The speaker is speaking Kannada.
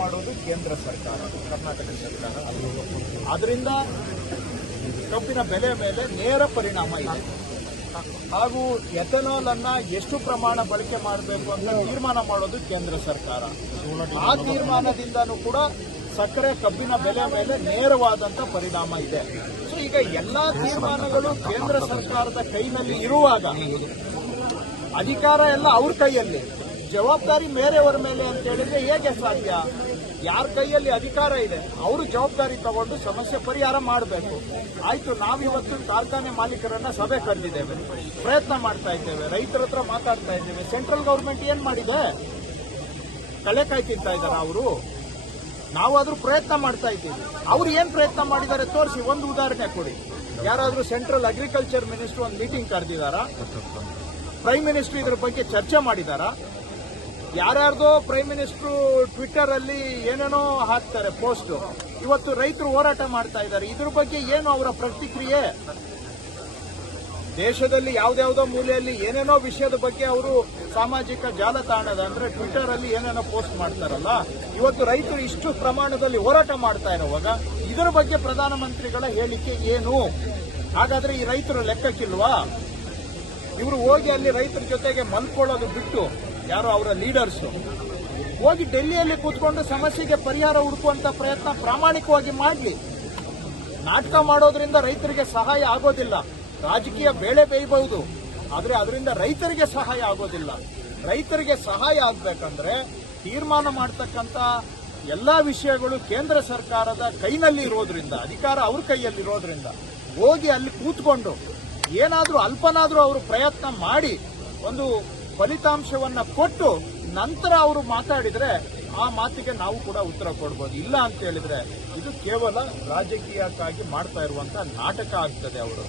ಮಾಡೋದು ಕೇಂದ್ರ ಸರ್ಕಾರ, ಕರ್ನಾಟಕ ಸರ್ಕಾರ. ಅದರಿಂದ ಕಬ್ಬಿನ ಬೆಲೆ ಮೇಲೆ ನೇರ ಪರಿಣಾಮ ಇದೆ. ಹಾಗೂ ಎಥನಾಲ್ ಅನ್ನ ಎಷ್ಟು ಪ್ರಮಾಣ ಬಳಕೆ ಮಾಡಬೇಕು ಅಂತ ತೀರ್ಮಾನ ಮಾಡೋದು ಕೇಂದ್ರ ಸರ್ಕಾರ. ಆ ತೀರ್ಮಾನದಿಂದನೂ ಕೂಡ ಸಕ್ಕರೆ ಕಬ್ಬಿನ ಬೆಲೆ ಮೇಲೆ ನೇರವಾದಂತ ಪರಿಣಾಮ ಇದೆ. ಸೊ ಈಗ ಎಲ್ಲಾ ತೀರ್ಮಾನಗಳು ಕೇಂದ್ರ ಸರ್ಕಾರದ ಕೈನಲ್ಲಿ ಇರುವಾಗ ಅಧಿಕಾರ ಎಲ್ಲ ಅವ್ರ ಕೈಯಲ್ಲಿ, ಜವಾಬ್ದಾರಿ ಬೇರೆಯವರ ಮೇಲೆ ಅಂತ ಹೇಳಿದ್ರೆ ಹೇಗೆ ಸಾಧ್ಯ? ಯಾರ ಕೈಯಲ್ಲಿ ಅಧಿಕಾರ ಇದೆ ಅವರು ಜವಾಬ್ದಾರಿ ತಗೊಂಡು ಸಮಸ್ಯೆ ಪರಿಹಾರ ಮಾಡಬೇಕು. ಆಯ್ತು, ನಾವಿವತ್ತು ಕಾರ್ಖಾನೆ ಮಾಲೀಕರನ್ನ ಸಭೆ ಕರೆದಿದ್ದೇವೆ, ಪ್ರಯತ್ನ ಮಾಡ್ತಾ ಇದ್ದೇವೆ, ರೈತರ ಹತ್ರ ಮಾತಾಡ್ತಾ ಇದ್ದೇವೆ. ಸೆಂಟ್ರಲ್ ಗವರ್ಮೆಂಟ್ ಏನ್ ಮಾಡಿದೆ? ಕಳೆಕಾಯಿ ತಿಂತಾ ಇದ್ದಾರ ಅವರು? ನಾವಾದ್ರೂ ಪ್ರಯತ್ನ ಮಾಡ್ತಾ ಇದ್ದೀವಿ. ಅವ್ರು ಏನ್ ಪ್ರಯತ್ನ ಮಾಡಿದ್ದಾರೆ ತೋರಿಸಿ, ಒಂದು ಉದಾಹರಣೆ ಕೊಡಿ. ಯಾರಾದ್ರೂ ಸೆಂಟ್ರಲ್ ಅಗ್ರಿಕಲ್ಚರ್ ಮಿನಿಸ್ಟರ್ ಒಂದು ಮೀಟಿಂಗ್ ಕರೆದಿದ್ದಾರಾ? ಪ್ರೈಮ್ ಮಿನಿಸ್ಟರ್ ಇದ್ರ ಬಗ್ಗೆ ಚರ್ಚೆ ಮಾಡಿದಾರಾ? ಯಾರ್ಯಾರ್ದೋ ಪ್ರೈಮ್ ಮಿನಿಸ್ಟರ್ ಟ್ವಿಟರ್ ಅಲ್ಲಿ ಏನೇನೋ ಹಾಕ್ತಾರೆ ಪೋಸ್ಟ್. ಇವತ್ತು ರೈತರು ಹೋರಾಟ ಮಾಡ್ತಾ ಇದ್ದಾರೆ, ಇದ್ರ ಬಗ್ಗೆ ಏನು ಅವರ ಪ್ರತಿಕ್ರಿಯೆ? ದೇಶದಲ್ಲಿ ಯಾವ್ದಾವುದೋ ಮೂಲೆಯಲ್ಲಿ ಏನೇನೋ ವಿಷಯದ ಬಗ್ಗೆ ಅವರು ಸಾಮಾಜಿಕ ಜಾಲತಾಣದ ಅಂದ್ರೆ ಟ್ವಿಟರ್ ಅಲ್ಲಿ ಏನೇನೋ ಪೋಸ್ಟ್ ಮಾಡ್ತಾರಲ್ಲ, ಇವತ್ತು ರೈತರು ಇಷ್ಟು ಪ್ರಮಾಣದಲ್ಲಿ ಹೋರಾಟ ಮಾಡ್ತಾ ಇರುವಾಗ ಇದರ ಬಗ್ಗೆ ಪ್ರಧಾನಮಂತ್ರಿಗಳ ಹೇಳಿಕೆ ಏನು? ಹಾಗಾದ್ರೆ ಈ ರೈತರು ಲೆಕ್ಕಕ್ಕಿಲ್ವಾ? ಇವರು ಹೋಗಿ ಅಲ್ಲಿ ರೈತರ ಜೊತೆಗೆ ಮಲ್ಕೊಳ್ಳೋದು ಬಿಟ್ಟು, ಯಾರೋ ಅವರ ಲೀಡರ್ಸ್ ಹೋಗಿ ಡೆಲ್ಲಿಯಲ್ಲಿ ಕೂತ್ಕೊಂಡು ಸಮಸ್ಯೆಗೆ ಪರಿಹಾರ ಹುಡುಕುವಂತ ಪ್ರಯತ್ನ ಪ್ರಾಮಾಣಿಕವಾಗಿ ಮಾಡಲಿ. ನಾಟಕ ಮಾಡೋದ್ರಿಂದ ರೈತರಿಗೆ ಸಹಾಯ ಆಗೋದಿಲ್ಲ. ರಾಜಕೀಯ ಬೇಳೆ ಬೇಯಬಹುದು, ಆದ್ರೆ ಅದರಿಂದ ರೈತರಿಗೆ ಸಹಾಯ ಆಗೋದಿಲ್ಲ. ರೈತರಿಗೆ ಸಹಾಯ ಆಗ್ಬೇಕಂದ್ರೆ ತೀರ್ಮಾನ ಮಾಡತಕ್ಕಂತ ಎಲ್ಲಾ ವಿಷಯಗಳು ಕೇಂದ್ರ ಸರ್ಕಾರದ ಕೈನಲ್ಲಿ ಇರೋದ್ರಿಂದ, ಅಧಿಕಾರ ಅವ್ರ ಕೈಯಲ್ಲಿ ಇರೋದ್ರಿಂದ ಹೋಗಿ ಅಲ್ಲಿ ಕೂತ್ಕೊಂಡು ಏನಾದ್ರೂ ಅಲ್ಪನಾದ್ರೂ ಅವರು ಪ್ರಯತ್ನ ಮಾಡಿ ಒಂದು ಫಲಿತಾಂಶವನ್ನ ಕೊಟ್ಟು ನಂತರ ಅವರು ಮಾತಾಡಿದ್ರೆ ಆ ಮಾತಿಗೆ ನಾವು ಕೂಡ ಉತ್ತರ ಕೊಡ್ಬೋದು. ಇಲ್ಲ ಅಂತ ಹೇಳಿದ್ರೆ ಇದು ಕೇವಲ ರಾಜಕೀಯಕ್ಕಾಗಿ ಮಾಡ್ತಾ ಇರುವಂತ ನಾಟಕ ಆಗ್ತದೆ ಅವರು.